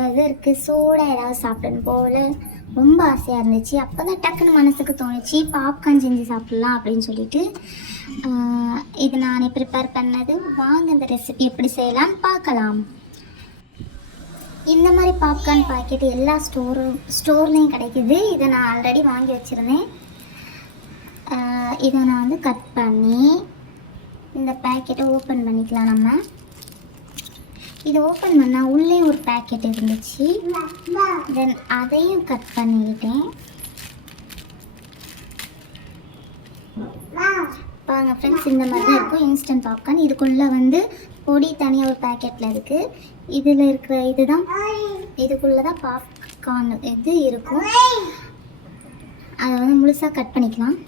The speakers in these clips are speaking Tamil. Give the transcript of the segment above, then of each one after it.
வெதருக்கு சூடாக ஏதாவது சாப்பிடணும் போல் ரொம்ப ஆசையாக இருந்துச்சு. அப்போ தான் டக்குன்னு மனசுக்கு தோணுச்சு பாப்கார்ன் செஞ்சு சாப்பிட்லாம் அப்படின்னு சொல்லிட்டு இது நானே ப்ரிப்பேர் பண்ணது. வாங்க இந்த ரெசிபி எப்படி செய்யலாம்னு பார்க்கலாம். இந்த மாதிரி பாப்கார்ன் பாக்கெட் எல்லா ஸ்டோர்லேயும் கிடைக்கிது. இதை நான் ஆல்ரெடி வாங்கி வச்சுருந்தேன். இதை நான் வந்து கட் பண்ணி இந்த பேக்கெட்டை ஓப்பன் பண்ணிக்கலாம். நம்ம இதை ஓப்பன் பண்ணால் உள்ளே ஒரு பேக்கெட் இருந்துச்சு. தென் அதையும் கட் பண்ணிக்கிட்டேன். பாருங்கள் ஃப்ரெண்ட்ஸ், இந்த மாதிரி தான் இருக்கும் இன்ஸ்டன்ட் பாப்கார்ன். இதுக்குள்ளே வந்து பொடி தனியாக ஒரு பேக்கெட்டில் இருக்குது. இதில் இருக்கிற இதுக்குள்ளே தான் பாப்கார்ன் இது இருக்கும். அதை வந்து முழுசாக கட் பண்ணிக்கலாம்.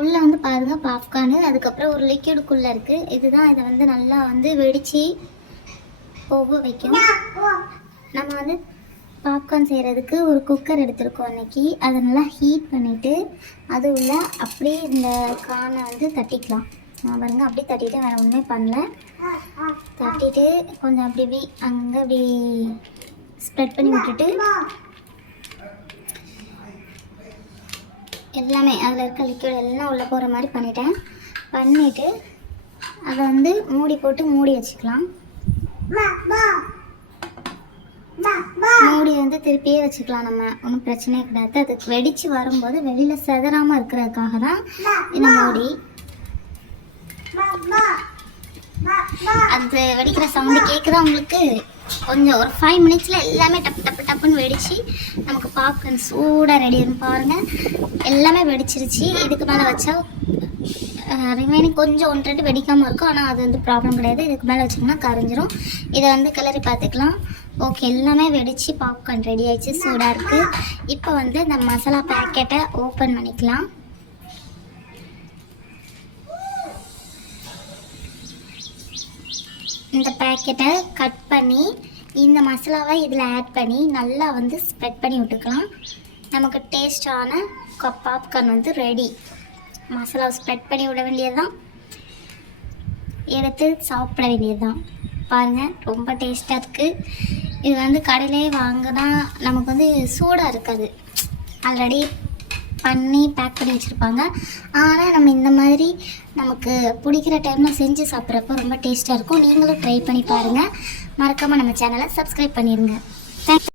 உள்ளே வந்து பாருங்க பாப்கார்னு, அதுக்கப்புறம் ஒரு லிக்விடுக்குள்ளே இருக்குது. இதுதான் இதை வந்து நல்லா வந்து வெடித்து போக வைக்கணும். நம்ம வந்து பாப்கார்ன் செய்கிறதுக்கு ஒரு குக்கர் எடுத்துருக்கோம் அன்றைக்கி. அதை நல்லா ஹீட் பண்ணிவிட்டு அது உள்ள அப்படியே இந்த கானை வந்து தட்டிக்கலாம். நான் பாருங்க அப்படியே தட்டிட்டு வேறு ஒன்றுமே பண்ணல. தட்டிட்டு கொஞ்சம் அப்படி இப்படி அங்கே அப்படி ஸ்ப்ரெட் பண்ணி விட்டுட்டு எல்லாமே அதில் இருக்க லிக்விட் எல்லாம் உள்ளே போகிற மாதிரி பண்ணிவிட்டு அதை வந்து மூடி போட்டு மூடி வச்சுக்கலாம். மூடி வந்து திருப்பியே வச்சுக்கலாம். நம்ம ஒன்றும் பிரச்சனையே கிடையாது. அதுக்கு வெடித்து வரும்போது வெளியில் செதறாமல் இருக்கிறதுக்காக தான் இந்த மூடி. அந்த வெடிக்கிற சவுண்டு கேட்குதா உங்களுக்கு? கொஞ்சம் ஒரு 5 மினிட்ஸில் எல்லாமே டப்புன்னு வெடித்து நமக்கு பாப்கார்ன் சூடாக ரெடி ஆகும். பாருங்கள், எல்லாமே வெடிச்சிருச்சு. இதுக்கு மேலே வச்சா ரிமைனிங் கொஞ்சம் 1-2 வெடிக்காமல் இருக்கும். ஆனால் அது வந்து ப்ராப்ளம் கிடையாது. இதுக்கு மேலே வச்சிங்கன்னா கரைஞ்சிரும். இதை வந்து கிளறி பார்த்துக்கலாம். ஓகே, எல்லாமே வெடித்து பாப்கார்ன் ரெடி ஆகிடுச்சு, சூடாக இருக்குது. இப்போ வந்து இந்த மசாலா பேக்கெட்டை ஓப்பன் பண்ணிக்கலாம். இந்த பேக்கெட்டை கட் பண்ணி இந்த மசாலாவை இதில் ஆட் பண்ணி நல்லா வந்து ஸ்ப்ரெட் பண்ணி விட்டுக்கலாம். நமக்கு டேஸ்டான பாப்கார்ன் வந்து ரெடி. மசாலாவை ஸ்ப்ரெட் பண்ணி விட வேண்டியது தான், எடுத்து சாப்பிட வேண்டியது தான். பாருங்கள், ரொம்ப டேஸ்ட்டாக இருக்குது. இது வந்து கடையிலே வாங்கினா நமக்கு வந்து சூடாக இருக்காது, ஆல்ரெடி பண்ணி பேக் பண்ணி வச்சுருப்பாங்க. ஆனால் நம்ம இந்த மாதிரி நமக்கு பிடிக்கிற டைமில் செஞ்சு சாப்பிட்றப்போ ரொம்ப டேஸ்ட்டாக இருக்கும். நீங்களும் ட்ரை பண்ணி பாருங்கள். மறக்காமல் நம்ம சேனலை சப்ஸ்கிரைப் பண்ணிடுங்க. தேங்க்ஸ்.